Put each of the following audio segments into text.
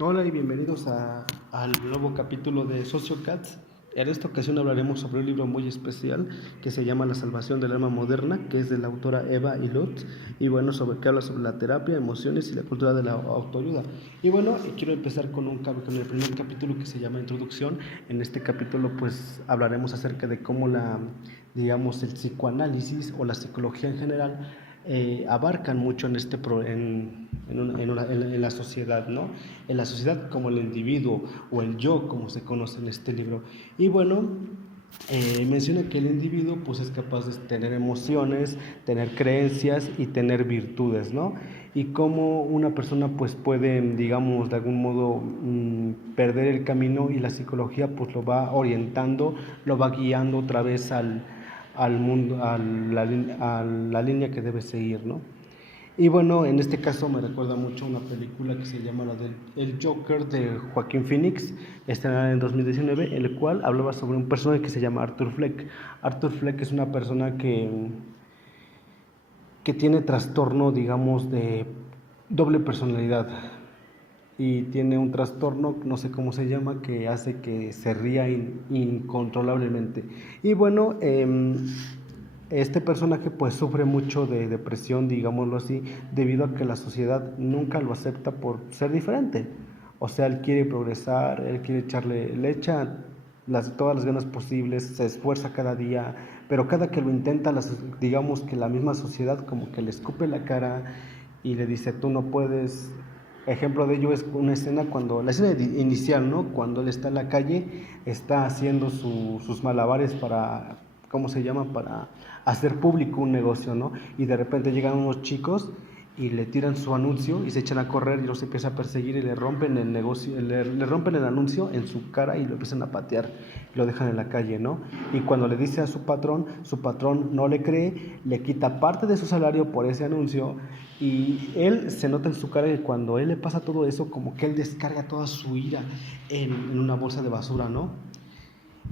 Hola y bienvenidos al nuevo capítulo de Sociocats. En esta ocasión hablaremos sobre un libro muy especial que se llama La salvación del alma moderna, que es de la autora Eva Ilott, y bueno, que habla sobre la terapia, emociones y la cultura de la autoayuda. Y bueno, quiero empezar con el primer capítulo que se llama Introducción. En este capítulo pues hablaremos acerca de cómo digamos, el psicoanálisis o la psicología en general abarcan mucho en la sociedad, ¿no? En la sociedad como el individuo o el yo, como se conoce en este libro. Y bueno, menciona que el individuo pues es capaz de tener emociones, tener creencias y tener virtudes, ¿no? Y cómo una persona pues puede, digamos, de algún modo perder el camino, y la psicología pues lo va orientando, lo va guiando otra vez al mundo, a la línea que debe seguir, ¿no? Y bueno, en este caso me recuerda mucho una película que se llama la del El Joker de Joaquín Phoenix, estrenada en 2019, el cual hablaba sobre un personaje que se llama Arthur Fleck. Arthur Fleck es una persona que tiene trastorno, digamos, de doble personalidad, y tiene un trastorno, no sé cómo se llama, que hace que se ría incontrolablemente. Y bueno, este personaje pues sufre mucho de depresión, digámoslo así, debido a que la sociedad nunca lo acepta por ser diferente. O sea, él quiere progresar, él quiere le echa todas las ganas posibles, se esfuerza cada día, pero cada que lo intenta, digamos que la misma sociedad como que le escupe la cara y le dice, tú no puedes. Ejemplo de ello es una escena la escena inicial, ¿no? Cuando él está en la calle, está haciendo sus malabares para, ¿cómo se llama? Para hacer público un negocio, ¿no? Y de repente llegan unos chicos y le tiran su anuncio y se echan a correr y los empieza a perseguir y le rompen el negocio, le rompen el anuncio en su cara y lo empiezan a patear y lo dejan en la calle, ¿no? Y cuando le dice a su patrón no le cree, le quita parte de su salario por ese anuncio, y él se nota en su cara que cuando él le pasa todo eso, como que él descarga toda su ira en una bolsa de basura, ¿no?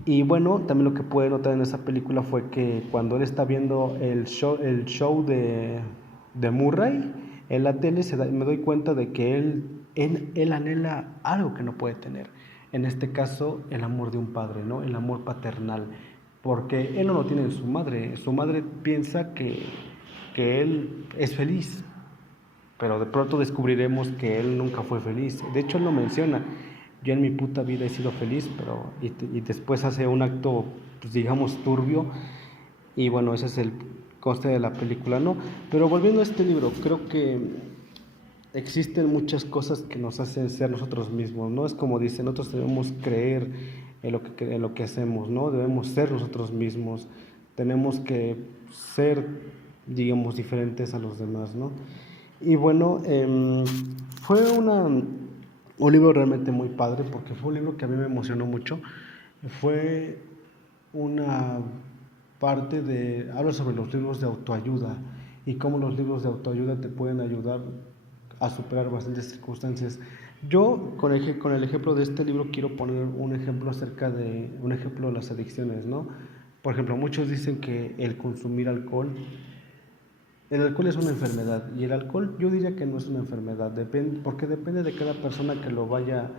Y bueno, también lo que pude notar en esa película fue que cuando él está viendo el show de Murray en la tele, me doy cuenta de que él anhela algo que no puede tener. En este caso, el amor de un padre, ¿no? El amor paternal. Porque él no lo tiene en su madre. Su madre piensa que él es feliz, pero de pronto descubriremos que él nunca fue feliz. De hecho, él lo menciona: yo en mi puta vida he sido feliz, pero y después hace un acto, pues digamos, turbio, y bueno, ese es el conste de la película, ¿no? Pero volviendo a este libro, creo que existen muchas cosas que nos hacen ser nosotros mismos, ¿no? Es como dice, nosotros debemos creer en lo que hacemos, ¿no? Debemos ser nosotros mismos, tenemos que ser, digamos, diferentes a los demás, ¿no? Y bueno, fue un libro realmente muy padre, porque fue un libro que a mí me emocionó mucho. Fue una habla sobre los libros de autoayuda y cómo los libros de autoayuda te pueden ayudar a superar bastantes circunstancias. Yo con el ejemplo de este libro quiero poner un ejemplo de las adicciones, ¿no? Por ejemplo, muchos dicen que el alcohol es una enfermedad, y el alcohol yo diría que no es una enfermedad, porque depende de cada persona que lo vaya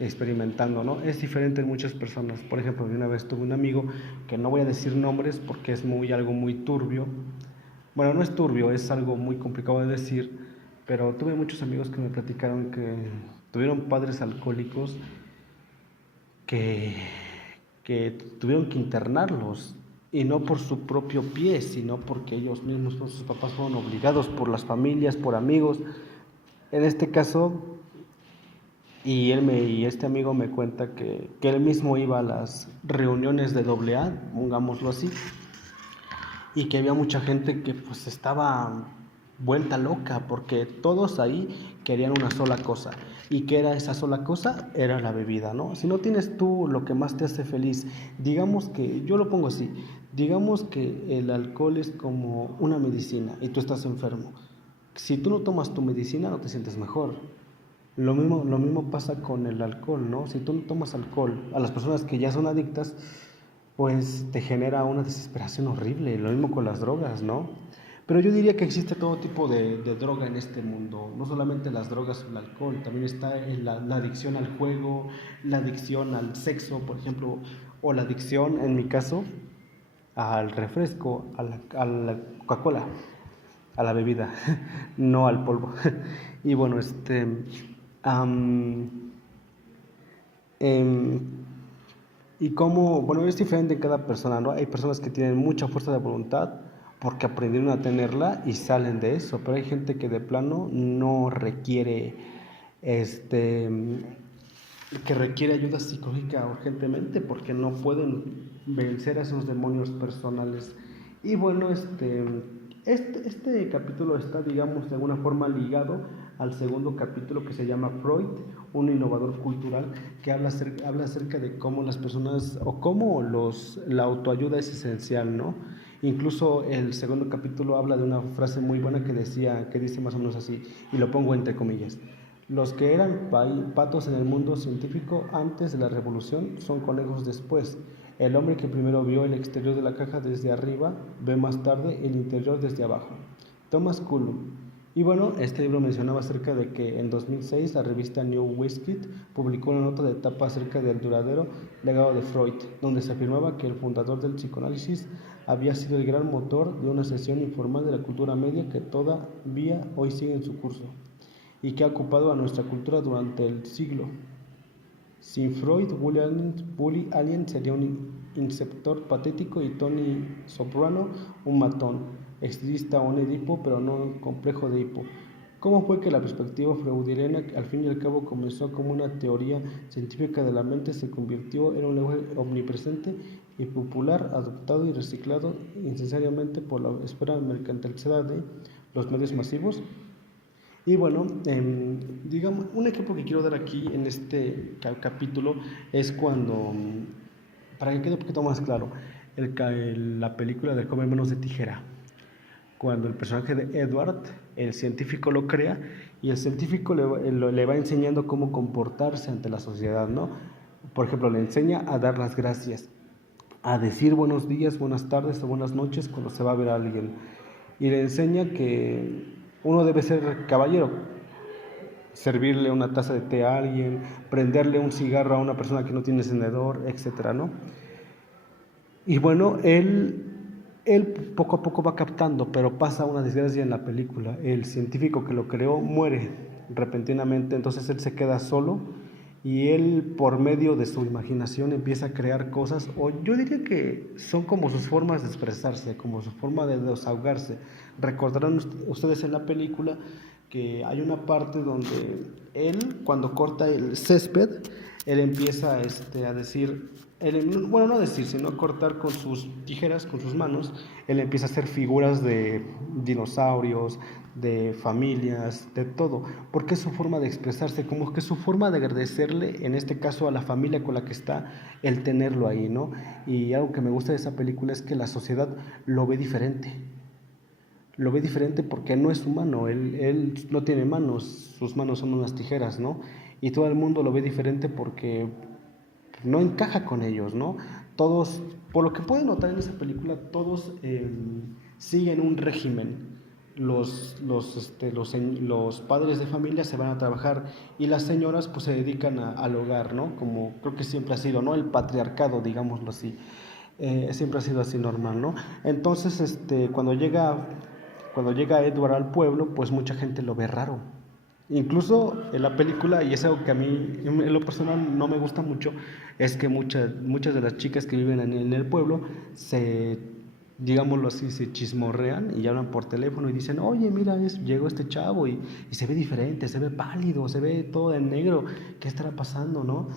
experimentando, ¿no? Es diferente en muchas personas. Por ejemplo, una vez tuve un amigo, que no voy a decir nombres porque es algo muy turbio. Bueno, no es turbio, es algo muy complicado de decir, pero tuve muchos amigos que me platicaron que tuvieron padres alcohólicos que, que tuvieron que internarlos, y no por su propio pie, sino porque ellos mismos, por sus papás, fueron obligados por las familias, por amigos. En este caso, y este amigo me cuenta que él mismo iba a las reuniones de AA, pongámoslo así, y que había mucha gente que pues estaba vuelta loca, porque todos ahí querían una sola cosa. ¿Y qué era esa sola cosa? Era la bebida, ¿no? Si no tienes tú lo que más te hace feliz, digamos que, yo lo pongo así, digamos que el alcohol es como una medicina y tú estás enfermo. Si tú no tomas tu medicina, no te sientes mejor. Lo mismo pasa con el alcohol, ¿no? Si tú no tomas alcohol, a las personas que ya son adictas, pues te genera una desesperación horrible. Lo mismo con las drogas, ¿no? Pero yo diría que existe todo tipo de droga en este mundo, no solamente las drogas o el alcohol, también está la adicción al juego, la adicción al sexo, por ejemplo, o la adicción, en mi caso, al refresco, a la Coca-Cola, a la bebida, no al polvo. Y bueno, am, em, y cómo, bueno, es diferente en cada persona, ¿no? Hay personas que tienen mucha fuerza de voluntad porque aprendieron a tenerla y salen de eso, pero hay gente que de plano no requiere, este, que requiere ayuda psicológica urgentemente porque no pueden vencer a esos demonios personales. Y bueno, este capítulo está, digamos, de alguna forma ligado al segundo capítulo que se llama Freud, un innovador cultural, que habla acerca de cómo las personas o cómo la autoayuda es esencial, ¿no? Incluso el segundo capítulo habla de una frase muy buena que dice más o menos así, y lo pongo entre comillas: los que eran patos en el mundo científico antes de la revolución son conejos después. El hombre que primero vio el exterior de la caja desde arriba ve más tarde el interior desde abajo. Thomas Kuhn. Y bueno, este libro mencionaba acerca de que en 2006 la revista New Westgate publicó una nota de tapa acerca del duradero legado de Freud, donde se afirmaba que el fundador del psicoanálisis había sido el gran motor de una sesión informal de la cultura media que todavía hoy sigue en su curso y que ha ocupado a nuestra cultura durante el siglo. Sin Freud, Woody Allen sería un inceptor patético y Tony Soprano un matón, estilista o un Edipo, pero no un complejo de Edipo. ¿Cómo fue que la perspectiva freudiana, que al fin y al cabo comenzó como una teoría científica de la mente, se convirtió en un lenguaje omnipresente y popular, adoptado y reciclado innecesariamente por la esfera mercantilizada de los medios masivos? Y bueno, digamos, un ejemplo que quiero dar aquí en este capítulo es cuando, para que quede un poquito más claro, la película del joven manos de tijera, cuando el personaje de Edward, el científico, lo crea y el científico le va enseñando cómo comportarse ante la sociedad, ¿no? Por ejemplo, le enseña a dar las gracias, a decir buenos días, buenas tardes o buenas noches cuando se va a ver a alguien, y le enseña que uno debe ser caballero, servirle una taza de té a alguien, prenderle un cigarro a una persona que no tiene encendedor, etcétera, ¿no? Y bueno, él poco a poco va captando, pero pasa una desgracia en la película. El científico que lo creó muere repentinamente, entonces él se queda solo y él, por medio de su imaginación, empieza a crear cosas, o yo diría que son como sus formas de expresarse, como su forma de desahogarse. Recordarán ustedes en la película que hay una parte donde él, cuando corta el césped, él empieza a decir, bueno, no decir, sino a cortar con sus tijeras, con sus manos. Él empieza a hacer figuras de dinosaurios, de familias, de todo, porque es su forma de expresarse, como que es su forma de agradecerle, en este caso a la familia con la que está, el tenerlo ahí, ¿no? Y algo que me gusta de esa película es que la sociedad lo ve diferente. Lo ve diferente porque no es humano, él no tiene manos, sus manos son unas tijeras, ¿no? Y todo el mundo lo ve diferente porque no encaja con ellos, ¿no? Todos, por lo que pueden notar en esa película, todos siguen un régimen. Los padres de familia se van a trabajar y las señoras pues se dedican al hogar, ¿no? Como creo que siempre ha sido, ¿no? El patriarcado, digámoslo así. Siempre ha sido así normal, ¿no? Entonces, cuando llega Edward al pueblo, pues mucha gente lo ve raro. Incluso en la película, y es algo que a mí en lo personal no me gusta mucho, es que muchas de las chicas que viven en el pueblo digámoslo así, se chismorrean y hablan por teléfono y dicen: oye, mira, llegó este chavo y se ve diferente, se ve pálido, se ve todo en negro, ¿qué estará pasando, no?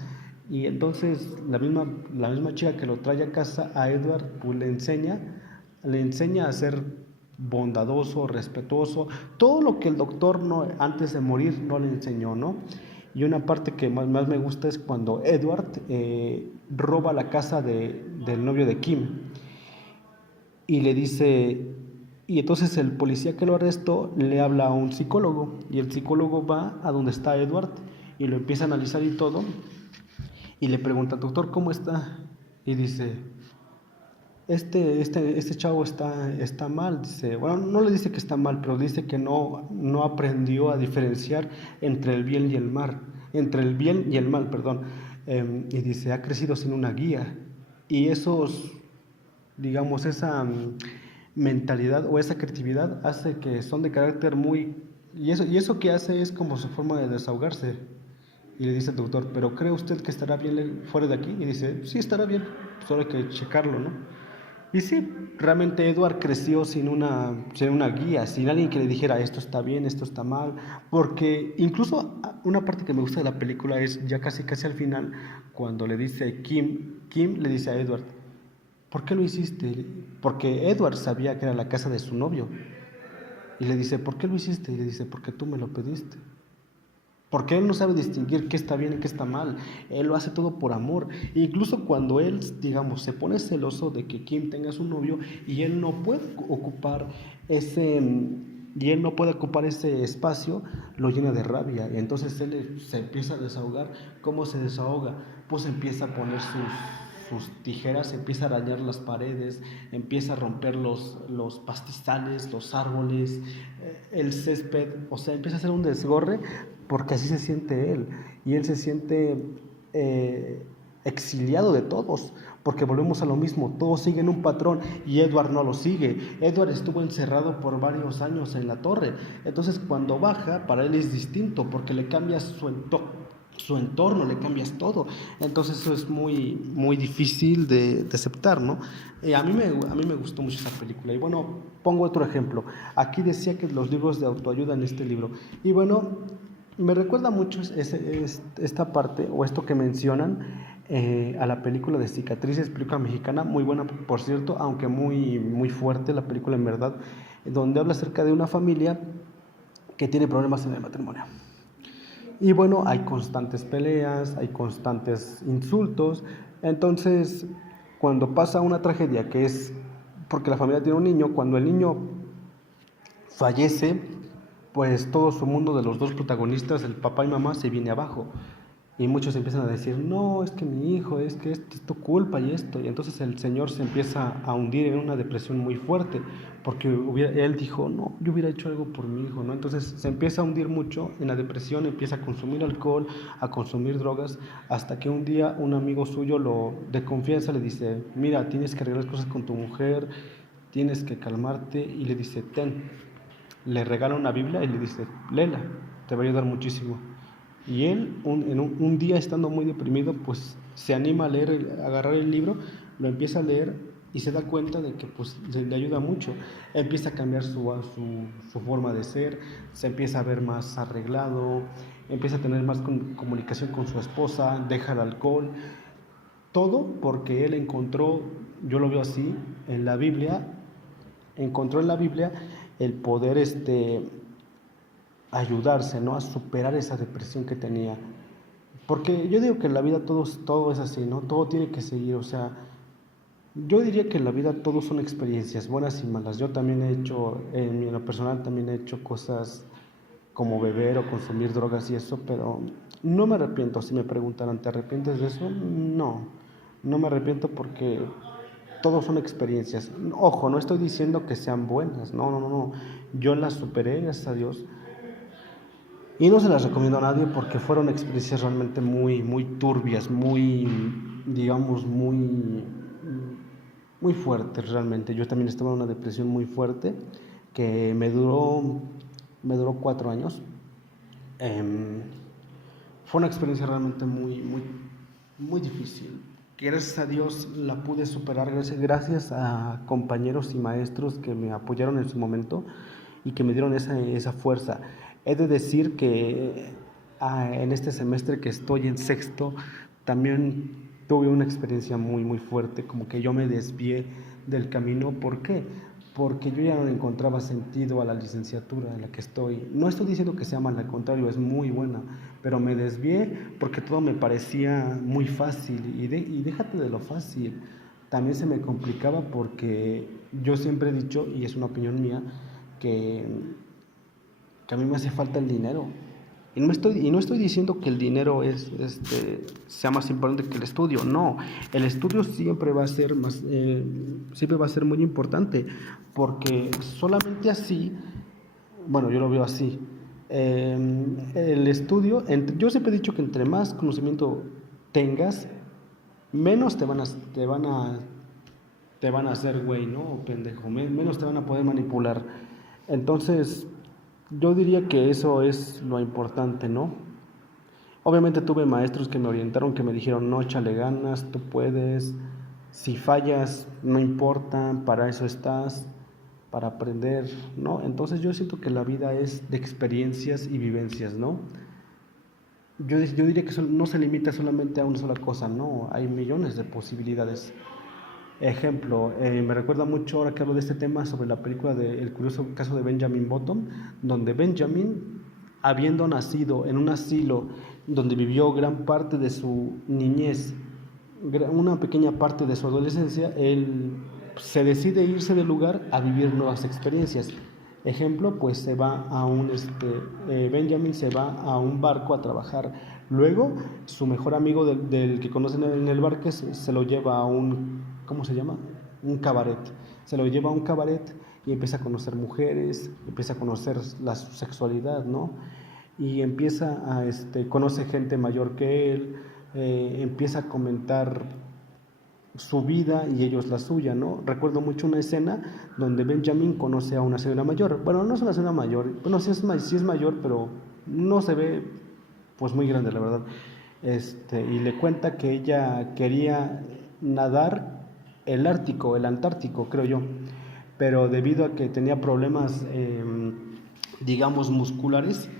Y entonces la misma chica que lo trae a casa a Edward, pues le enseña a ser bondadoso, respetuoso, todo lo que el doctor antes de morir no le enseñó, ¿no? Y una parte que más me gusta es cuando Edward roba la casa del novio de Kim y le dice, y entonces el policía que lo arrestó le habla a un psicólogo y el psicólogo va a donde está Edward y lo empieza a analizar y todo y le pregunta: doctor, ¿cómo está? Y dice: este chavo está mal, dice, bueno, no le dice que está mal, pero dice que no aprendió a diferenciar entre el bien y el mal, entre el bien y el mal, perdón. Y dice, ha crecido sin una guía. Y esos, digamos, esa mentalidad o esa creatividad hace que son de carácter muy... Y eso que hace es como su forma de desahogarse. Y le dice al doctor, ¿pero cree usted que estará bien fuera de aquí? Y dice, sí, estará bien, solo hay que checarlo, ¿no? Y sí, realmente Edward creció sin una guía, sin alguien que le dijera esto está bien, esto está mal, porque incluso una parte que me gusta de la película es ya casi al final, cuando le dice Kim le dice a Edward, ¿por qué lo hiciste? Porque Edward sabía que era la casa de su novio, y le dice, ¿por qué lo hiciste? Y le dice, porque tú me lo pediste. Porque él no sabe distinguir qué está bien y qué está mal. Él lo hace todo por amor. E incluso cuando él, digamos, se pone celoso de que Kim tenga su novio y él no puede ocupar ese y él no puede ocupar ese espacio, lo llena de rabia. Y entonces él se empieza a desahogar. ¿Cómo se desahoga? Pues empieza a poner sus tijeras, empieza a arañar las paredes, empieza a romper los pastizales, los árboles, el césped, o sea, empieza a hacer un desgorre porque así se siente él. Y él se siente exiliado de todos, porque volvemos a lo mismo, todos siguen un patrón y Edward no lo sigue. Edward estuvo encerrado por varios años en la torre, entonces cuando baja, para él es distinto, porque le cambias su entorno, le cambias todo. Entonces eso es muy difícil de aceptar, ¿no? A mí me gustó mucho esa película. Y bueno, pongo otro ejemplo. Aquí decía que los libros de autoayuda en este libro. Y bueno, me recuerda mucho esta parte o esto que mencionan a la película de Cicatrices, película mexicana, muy buena por cierto, aunque muy fuerte la película en verdad, donde habla acerca de una familia que tiene problemas en el matrimonio. Y bueno, hay constantes peleas, hay constantes insultos. Entonces, cuando pasa una tragedia que es porque la familia tiene un niño, cuando el niño fallece, pues todo su mundo de los dos protagonistas, el papá y mamá, se viene abajo. Y muchos empiezan a decir, no, es que mi hijo, es que esto es tu culpa y esto. Y entonces el señor se empieza a hundir en una depresión muy fuerte, porque él dijo, no, yo hubiera hecho algo por mi hijo, ¿no? Entonces se empieza a hundir mucho en la depresión, empieza a consumir alcohol, a consumir drogas, hasta que un día un amigo suyo de confianza le dice, mira, tienes que arreglar las cosas con tu mujer, tienes que calmarte, y le dice, le regala una Biblia y le dice, léela, te va a ayudar muchísimo. Y él, un día estando muy deprimido, pues se anima a leer, a agarrar el libro, lo empieza a leer y se da cuenta de que pues le ayuda mucho. Empieza a cambiar su forma de ser, se empieza a ver más arreglado, empieza a tener más comunicación con su esposa, deja el alcohol. Todo porque él encontró, yo lo veo así, en la Biblia, encontró en la Biblia el poder ayudarse, ¿no? A superar esa depresión que tenía. Porque yo digo que en la vida todo es así, ¿no? Todo tiene que seguir, o sea, yo diría que en la vida todo son experiencias, buenas y malas. Yo también he hecho, en lo personal también he hecho cosas como beber o consumir drogas y eso, pero no me arrepiento. Si me preguntaran, ¿te arrepientes de eso? No, no me arrepiento porque todos son experiencias. Ojo, no estoy diciendo que sean buenas, no. Yo las superé, gracias a Dios. Y no se las recomiendo a nadie porque fueron experiencias realmente muy turbias, digamos, muy fuertes realmente. Yo también estaba en una depresión muy fuerte que me duró 4 años. Fue una experiencia realmente muy difícil. Que gracias a Dios la pude superar gracias a compañeros y maestros que me apoyaron en su momento y que me dieron esa fuerza. He de decir que en este semestre que estoy en sexto, también tuve una experiencia muy fuerte, como que yo me desvié del camino. ¿Por qué? Porque yo ya no encontraba sentido a la licenciatura en la que estoy. No estoy diciendo que sea mala, al contrario, es muy buena, pero me desvié porque todo me parecía muy fácil. Y déjate de lo fácil, también se me complicaba porque yo siempre he dicho, y es una opinión mía, que a mí me hace falta el dinero. Y no estoy diciendo que el dinero sea más importante que el estudio, no. El estudio siempre va a ser siempre va a ser muy importante, porque solamente así, bueno, yo lo veo así. El estudio, yo siempre he dicho que entre más conocimiento tengas, menos te van a hacer güey, ¿no? O pendejo, menos te van a poder manipular. Entonces, yo diría que eso es lo importante, ¿no? Obviamente tuve maestros que me orientaron, que me dijeron, no, échale ganas, tú puedes, si fallas, no importa, para eso estás, para aprender, ¿no? Entonces yo siento que la vida es de experiencias y vivencias, ¿no? Yo diría que no se limita solamente a una sola cosa, no, hay millones de posibilidades. Ejemplo, me recuerda mucho ahora que hablo de este tema sobre la película de El curioso caso de Benjamin Button, donde Benjamin, habiendo nacido en un asilo donde vivió gran parte de su niñez, una pequeña parte de su adolescencia, él se decide irse del lugar a vivir nuevas experiencias. Ejemplo, pues Benjamin se va a un barco a trabajar. Luego, su mejor amigo del que conocen en el barco se lo lleva a un, ¿cómo se llama? Un cabaret. Se lo lleva a un cabaret y empieza a conocer mujeres, empieza a conocer la sexualidad, ¿no? Y conoce gente mayor que él, empieza a comentar su vida y ellos la suya, ¿no? Recuerdo mucho una escena donde Benjamin conoce a una señora mayor. Bueno, no es una señora mayor, bueno, sí es mayor, pero no se ve pues muy grande, la verdad. Y le cuenta que ella quería nadar el Ártico, el Antártico, creo yo, pero debido a que tenía problemas, digamos, musculares,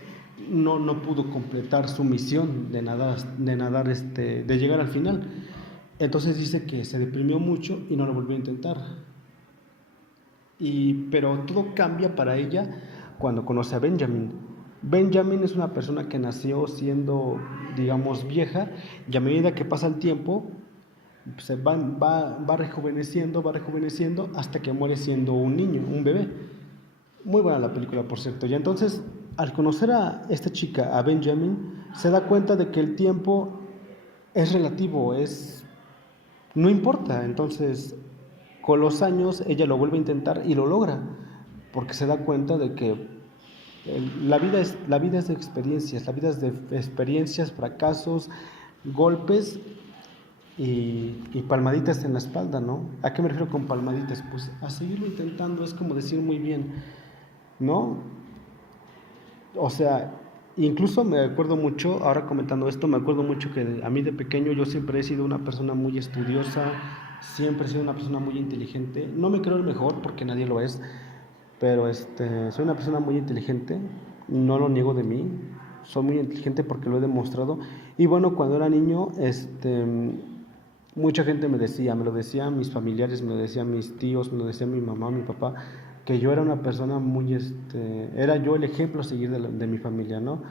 no pudo completar su misión de llegar al final. Entonces dice que se deprimió mucho y no lo volvió a intentar. Pero todo cambia para ella cuando conoce a Benjamin. Benjamin es una persona que nació siendo, digamos, vieja, y a medida que pasa el tiempo, se va rejuveneciendo hasta que muere siendo un niño, un bebé. Muy buena la película, por cierto. Y entonces, al conocer a esta chica, a Benjamin, se da cuenta de que el tiempo es relativo, no importa. Entonces, con los años, ella lo vuelve a intentar y lo logra, porque se da cuenta de que la vida es de experiencias, fracasos, golpes y palmaditas en la espalda, ¿no? ¿A qué me refiero con palmaditas? Pues a seguirlo intentando, es como decir muy bien, ¿no? O sea, incluso me acuerdo mucho, ahora comentando esto, me acuerdo mucho que a mí de pequeño yo siempre he sido una persona muy estudiosa, siempre he sido una persona muy inteligente. No me creo el mejor porque nadie lo es, pero soy una persona muy inteligente, no lo niego de mí, soy muy inteligente porque lo he demostrado. Y bueno, cuando era niño, mucha gente me lo decían mis familiares, me lo decían mis tíos, me lo decía mi mamá, mi papá, que yo era una persona era yo el ejemplo a seguir de mi familia, ¿no?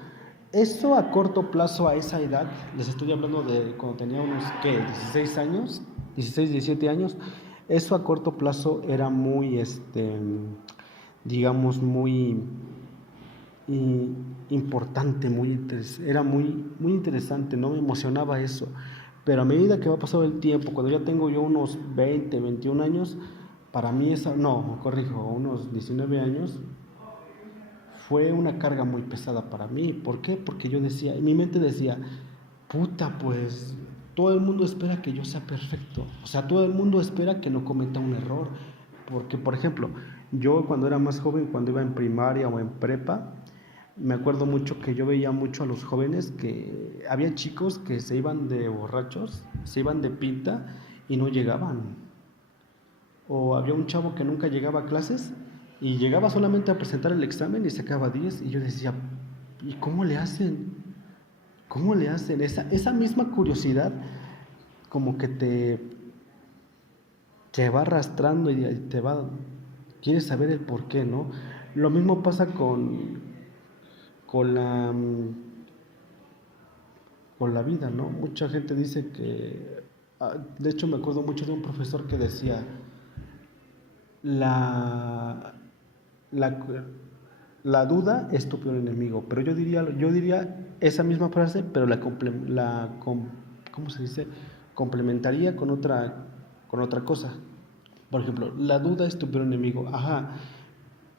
Eso a corto plazo, a esa edad, les estoy hablando de cuando tenía unos, ¿qué? 16 años, 16, 17 años, eso a corto plazo era muy, digamos, muy importante, era muy interesante, no me emocionaba eso. Pero a medida que va pasando el tiempo, cuando ya tengo yo unos 20, 21 años, para mí unos 19 años, fue una carga muy pesada para mí. ¿Por qué? Porque mi mente decía, puta, pues todo el mundo espera que yo sea perfecto. O sea, todo el mundo espera que no cometa un error. Porque, por ejemplo, yo cuando era más joven, cuando iba en primaria o en prepa, me acuerdo mucho que yo veía mucho a los jóvenes que había chicos que se iban de borrachos, se iban de pinta y no llegaban. O había un chavo que nunca llegaba a clases y llegaba solamente a presentar el examen y sacaba 10 y yo decía, ¿y cómo le hacen? ¿Cómo le hacen? Esa misma curiosidad como que te va arrastrando y quieres saber el por qué, ¿no? Lo mismo pasa con la vida, ¿no? Mucha gente dice de hecho me acuerdo mucho de un profesor que decía, la, la, la duda es tu peor enemigo, pero yo diría esa misma frase, pero ¿cómo se dice? Complementaría con otra cosa. Por ejemplo, la duda es tu peor enemigo. Ajá,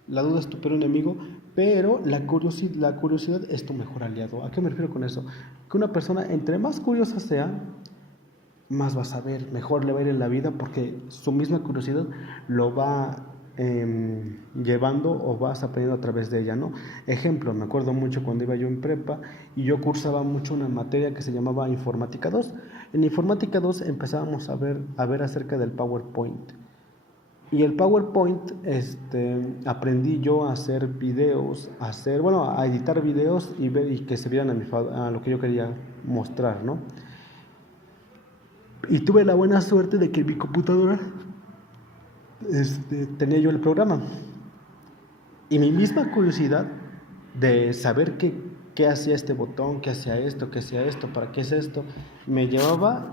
la duda es tu peor enemigo, pero la curiosidad es tu mejor aliado. ¿A qué me refiero con eso? Que una persona, entre más curiosa sea, más va a saber, mejor le va a ir en la vida porque su misma curiosidad lo va llevando o vas aprendiendo a través de ella, ¿no? Ejemplo, me acuerdo mucho cuando iba yo en prepa y yo cursaba mucho una materia que se llamaba Informática 2. En Informática 2 empezábamos a ver acerca del PowerPoint. Y el PowerPoint, aprendí yo a hacer videos, a editar videos y ver y que se vieran a lo que yo quería mostrar, ¿no? Y tuve la buena suerte de que en mi computadora tenía yo el programa. Y mi misma curiosidad de saber qué hacía este botón, qué hacía esto, para qué es esto, me llevaba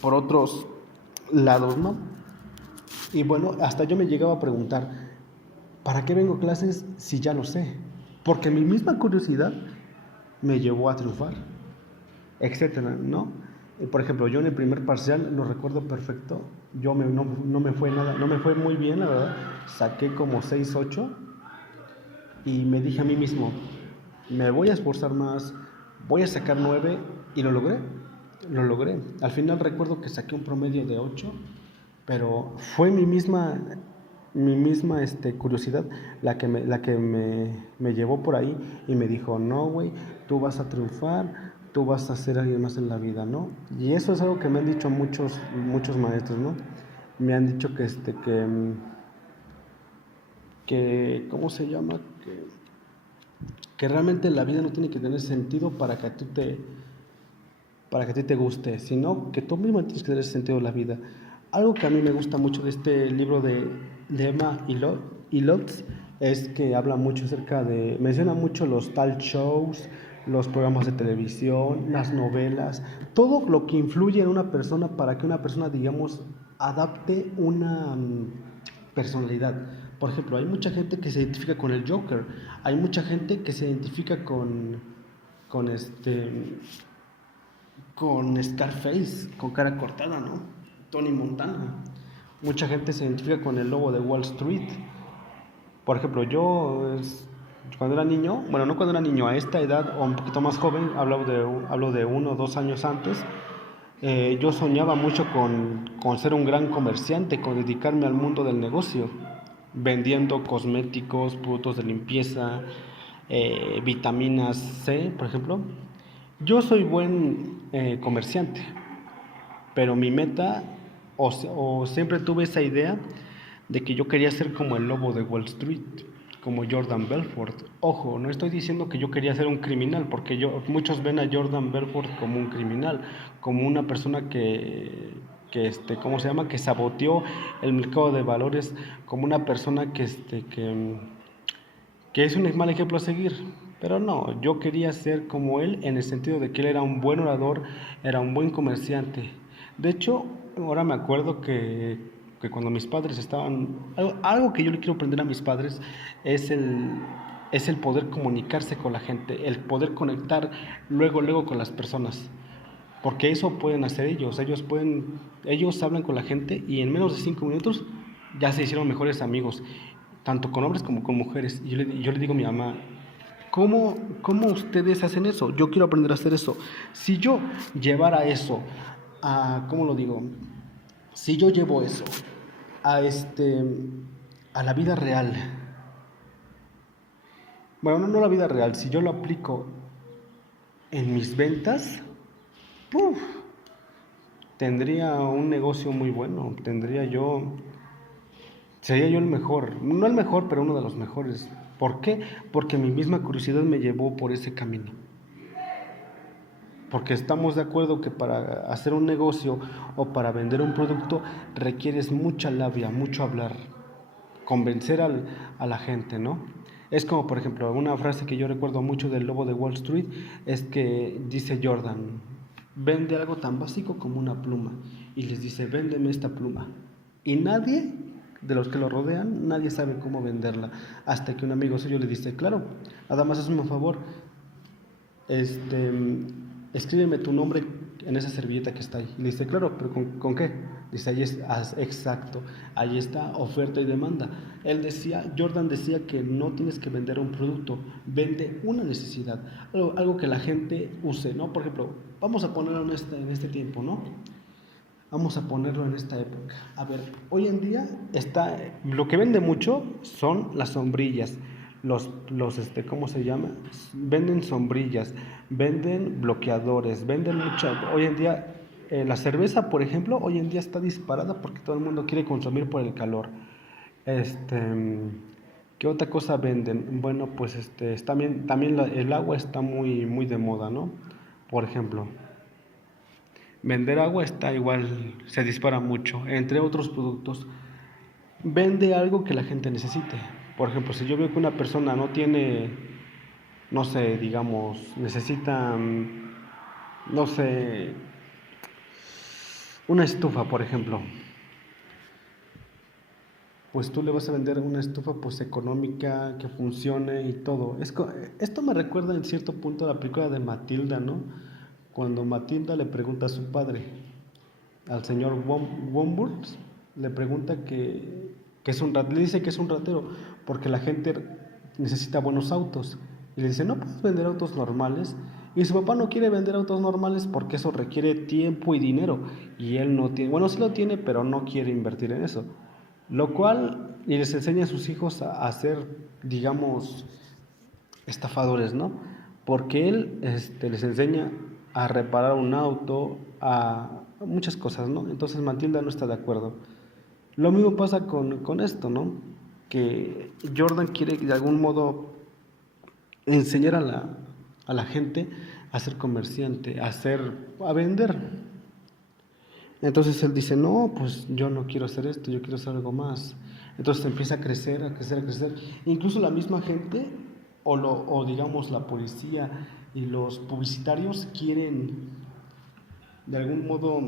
por otros lados, ¿no? Y bueno, hasta yo me llegaba a preguntar, ¿para qué vengo a clases si ya lo sé? Porque mi misma curiosidad me llevó a triunfar, etcétera, ¿no? Por ejemplo, yo en el primer parcial lo recuerdo perfecto. No me fue nada, no me fue muy bien, la verdad. Saqué como 6-8 y me dije a mí mismo, me voy a esforzar más, voy a sacar 9 y lo logré. Lo logré. Al final recuerdo que saqué un promedio de 8, pero fue mi misma curiosidad la que me llevó por ahí y me dijo, no, güey, tú vas a triunfar, tú vas a ser alguien más en la vida, ¿no? Y eso es algo que me han dicho muchos maestros, ¿no? Me han dicho ¿cómo se llama? Que realmente la vida no tiene que tener sentido para que a ti te guste, sino que tú mismo tienes que tener sentido en la vida. Algo que a mí me gusta mucho de este libro de Emma y Lotz es que habla mucho menciona mucho los talk shows, los programas de televisión, las novelas, todo lo que influye en una persona para que una persona, digamos, adapte una personalidad. Por ejemplo, hay mucha gente que se identifica con el Joker, hay mucha gente que se identifica con con Scarface, con cara cortada, ¿no? Tony Montana. Mucha gente se identifica con el lobo de Wall Street. Por ejemplo, yo cuando era niño, bueno, no cuando era niño, a esta edad o un poquito más joven, hablo de 1 o 2 años antes, yo soñaba mucho con ser un gran comerciante, con dedicarme al mundo del negocio, vendiendo cosméticos, productos de limpieza, vitaminas C, por ejemplo. Yo soy buen comerciante, pero mi meta, o siempre tuve esa idea de que yo quería ser como el lobo de Wall Street, como Jordan Belfort. Ojo, no estoy diciendo que yo quería ser un criminal, porque muchos ven a Jordan Belfort como un criminal, como una persona ¿cómo se llama? Que saboteó el mercado de valores, como una persona que es un mal ejemplo a seguir. Pero no, yo quería ser como él en el sentido de que él era un buen orador, era un buen comerciante. De hecho, ahora me acuerdo que cuando mis padres estaban... Algo que yo le quiero aprender a mis padres es el poder comunicarse con la gente, el poder conectar luego con las personas. Porque eso pueden hacer ellos hablan con la gente y en menos de 5 minutos ya se hicieron mejores amigos, tanto con hombres como con mujeres. Y yo le digo a mi mamá, ¿cómo ustedes hacen eso? Yo quiero aprender a hacer eso. Si yo llevara eso ¿cómo lo digo? Si yo llevo eso a a la vida real, bueno, no la vida real, si yo lo aplico en mis ventas, ¡puf! Tendría un negocio muy bueno, sería yo el mejor, no el mejor, pero uno de los mejores. ¿Por qué? Porque mi misma curiosidad me llevó por ese camino. Porque estamos de acuerdo que para hacer un negocio o para vender un producto requieres mucha labia, mucho hablar, convencer a la gente, ¿no? Es como, por ejemplo, una frase que yo recuerdo mucho del lobo de Wall Street es que dice Jordan, vende algo tan básico como una pluma y les dice, véndeme esta pluma. Y nadie de los que lo rodean, nadie sabe cómo venderla. Hasta que un amigo suyo le dice, claro, nada más hazme un favor, este, escríbeme tu nombre en esa servilleta que está ahí. Y le dice, claro, pero ¿con qué? Dice, ahí es, exacto, ahí está oferta y demanda. Jordan decía que no tienes que vender un producto, vende una necesidad, algo que la gente use, ¿no? Por ejemplo, vamos a ponerlo en este tiempo, ¿no? Vamos a ponerlo en esta época. A ver, hoy en día lo que vende mucho son las sombrillas. ¿Cómo se llama? Venden sombrillas, venden bloqueadores, venden hoy en día, la cerveza, por ejemplo, hoy en día está disparada porque todo el mundo quiere consumir por el calor. Este, ¿Qué otra cosa venden? Bueno, pues también el agua está muy, muy de moda, ¿no? Por ejemplo. Vender agua está igual, se dispara mucho, entre otros productos. Vende algo que la gente necesite. Por ejemplo, si yo veo que una persona no tiene, no sé, digamos, necesita, no sé, una estufa, por ejemplo, pues tú le vas a vender una estufa pues económica, que funcione y todo. Esto me recuerda en cierto punto a la película de Matilda, ¿no? Cuando Matilda le pregunta a su padre, al señor Womburst, le pregunta que es le dice que es un ratero, porque la gente necesita buenos autos. Y le dice, no puedes vender autos normales. Y su papá no quiere vender autos normales porque eso requiere tiempo y dinero. Y él no tiene, bueno, sí lo tiene, pero no quiere invertir en eso. Lo cual, y les enseña a sus hijos a ser, digamos, estafadores, ¿no? Porque él les enseña a reparar un auto, a muchas cosas, ¿no? Entonces Matilda no está de acuerdo. Lo mismo pasa con esto, ¿no? Que Jordan quiere de algún modo enseñar a la gente a ser comerciante, a vender. Entonces él dice, no, pues yo no quiero hacer esto, yo quiero hacer algo más. Entonces empieza a crecer, a crecer, a crecer. Incluso la misma gente, o digamos la policía y los publicitarios quieren, de algún modo,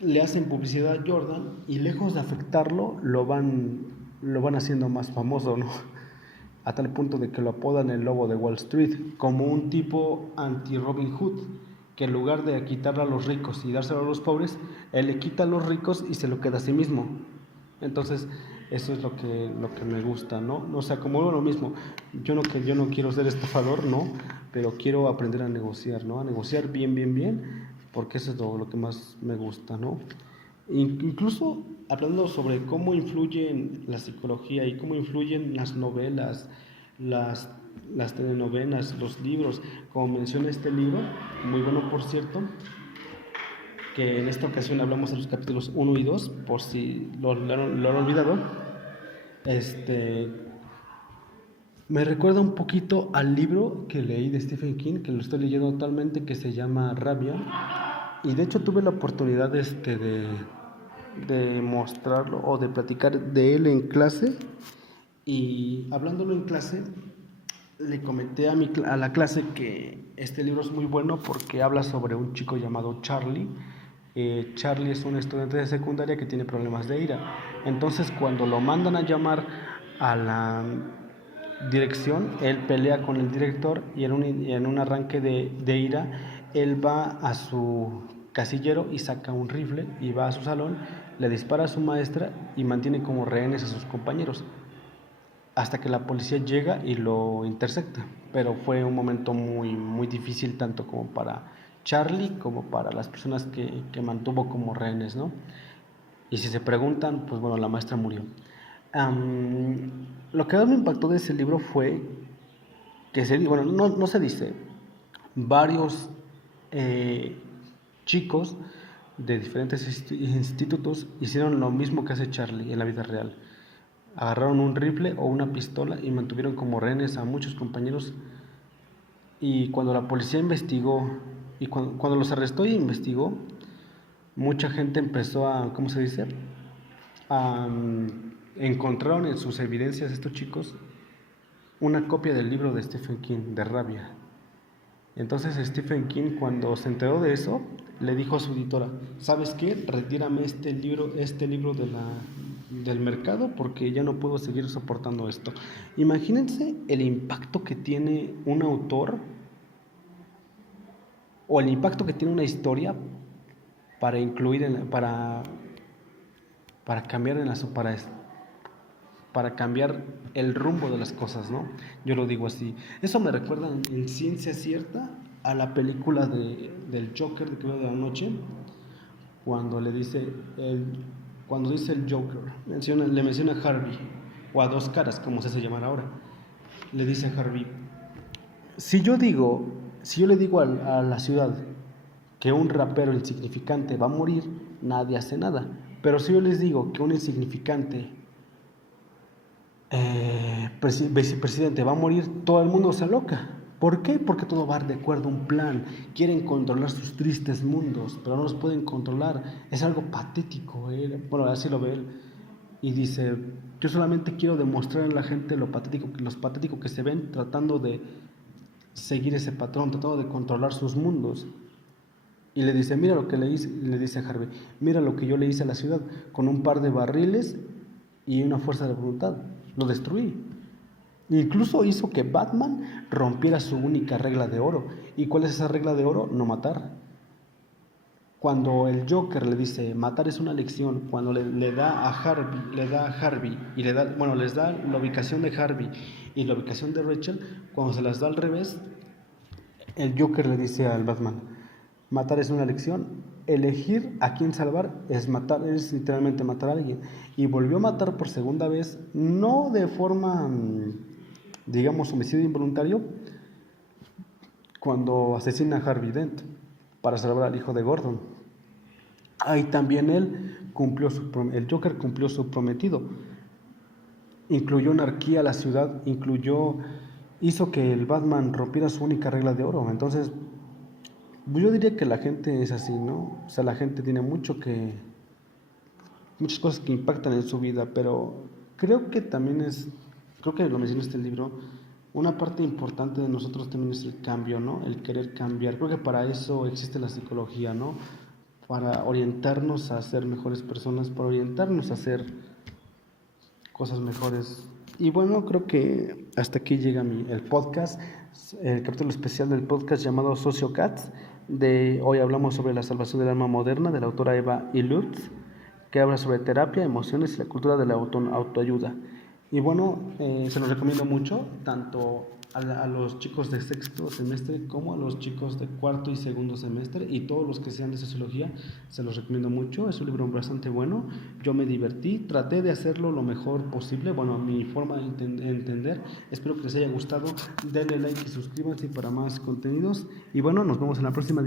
le hacen publicidad a Jordan y lejos de afectarlo, lo van haciendo más famoso, ¿no? A tal punto de que lo apodan el lobo de Wall Street, como un tipo anti-Robin Hood, que en lugar de quitarle a los ricos y dárselo a los pobres, él le quita a los ricos y se lo queda a sí mismo. Entonces, eso es lo que me gusta, ¿no? O sea, como lo mismo, yo no quiero ser estafador, ¿no? Pero quiero aprender a negociar, ¿no? A negociar bien, bien, bien, porque eso es lo que más me gusta, ¿no? Incluso hablando sobre cómo influyen la psicología y cómo influyen las novelas, las telenovelas, los libros, como menciona este libro, muy bueno por cierto, que en esta ocasión hablamos de los capítulos 1 y 2, por si lo han olvidado. Me recuerda un poquito al libro que leí de Stephen King, que lo estoy leyendo actualmente, que se llama Rabia, y de hecho tuve la oportunidad de mostrarlo o de platicar de él en clase, y hablándolo en clase le comenté a la clase que este libro es muy bueno porque habla sobre un chico llamado Charlie. Charlie es un estudiante de secundaria que tiene problemas de ira. Entonces, cuando lo mandan a llamar a la dirección, él pelea con el director y en un arranque de ira, él va a su casillero y saca un rifle y va a su salón, le dispara a su maestra y mantiene como rehenes a sus compañeros hasta que la policía llega y lo intercepta. Pero fue un momento muy, muy difícil tanto como para Charlie como para las personas que mantuvo como rehenes, ¿no? Y si se preguntan, pues bueno, la maestra murió. Lo que más me impactó de ese libro fue que no se dice, varios chicos de diferentes institutos hicieron lo mismo que hace Charlie en la vida real. Agarraron un rifle o una pistola y mantuvieron como rehenes a muchos compañeros. Y cuando la policía investigó, y cuando los arrestó y investigó, mucha gente empezó a, ¿cómo se dice? Encontraron en sus evidencias estos chicos una copia del libro de Stephen King, de Rabia. Entonces Stephen King, cuando se enteró de eso, le dijo a su editora, ¿sabes qué? Retírame este libro del mercado porque ya no puedo seguir soportando esto. Imagínense el impacto que tiene un autor o el impacto que tiene una historia para incluir para cambiar para cambiar el rumbo de las cosas, ¿no? Yo lo digo así. Eso me recuerda en ciencia cierta a la película del Joker de Caballero de la Noche, cuando cuando dice el Joker, le menciona a Harvey, o a Dos Caras, como se hace llamar ahora. Le dice a Harvey, si yo le digo a la ciudad que un rapero insignificante va a morir, nadie hace nada. Pero si yo les digo que un insignificante vicepresidente va a morir, todo el mundo se aloca. ¿Por qué? Porque todo va de acuerdo a un plan. Quieren controlar sus tristes mundos, pero no los pueden controlar. Es algo patético. Bueno, así lo ve él. Y dice, yo solamente quiero demostrar a la gente los patético que se ven tratando de seguir ese patrón, tratando de controlar sus mundos. Y le dice, mira lo que le dice a Harvey, mira lo que yo le hice a la ciudad, con un par de barriles y una fuerza de voluntad. Lo destruí. Incluso hizo que Batman rompiera su única regla de oro. ¿Y cuál es esa regla de oro? No matar. Cuando el Joker le dice matar es una lección, cuando le da a Harvey y les da la ubicación de Harvey y la ubicación de Rachel, cuando se las da al revés, el Joker le dice al Batman, matar es una lección, elegir a quién salvar es literalmente matar a alguien. Y volvió a matar por segunda vez, no de forma, digamos, homicidio involuntario, cuando asesina a Harvey Dent para salvar al hijo de Gordon. Ahí también el Joker cumplió su prometido. Incluyó anarquía a la ciudad, hizo que el Batman rompiera su única regla de oro. Entonces, yo diría que la gente es así, ¿no? O sea, la gente tiene muchas cosas que impactan en su vida, pero creo que lo mencionaste en el libro, una parte importante de nosotros también es el cambio, ¿no? El querer cambiar. Creo que para eso existe la psicología, ¿no? Para orientarnos a ser mejores personas, para orientarnos a hacer cosas mejores. Y bueno, creo que hasta aquí llega el podcast, el capítulo especial del podcast llamado Sociocats. Hoy hablamos sobre la salvación del alma moderna, de la autora Eva Illouz, que habla sobre terapia, emociones y la cultura de la autoayuda. Y bueno, se los recomiendo mucho, tanto a los chicos de sexto semestre como a los chicos de cuarto y segundo semestre, y todos los que sean de sociología, se los recomiendo mucho. Es un libro bastante bueno, yo me divertí, traté de hacerlo lo mejor posible, bueno, mi forma de entender. Espero que les haya gustado, denle like y suscríbanse para más contenidos, y bueno, nos vemos en la próxima.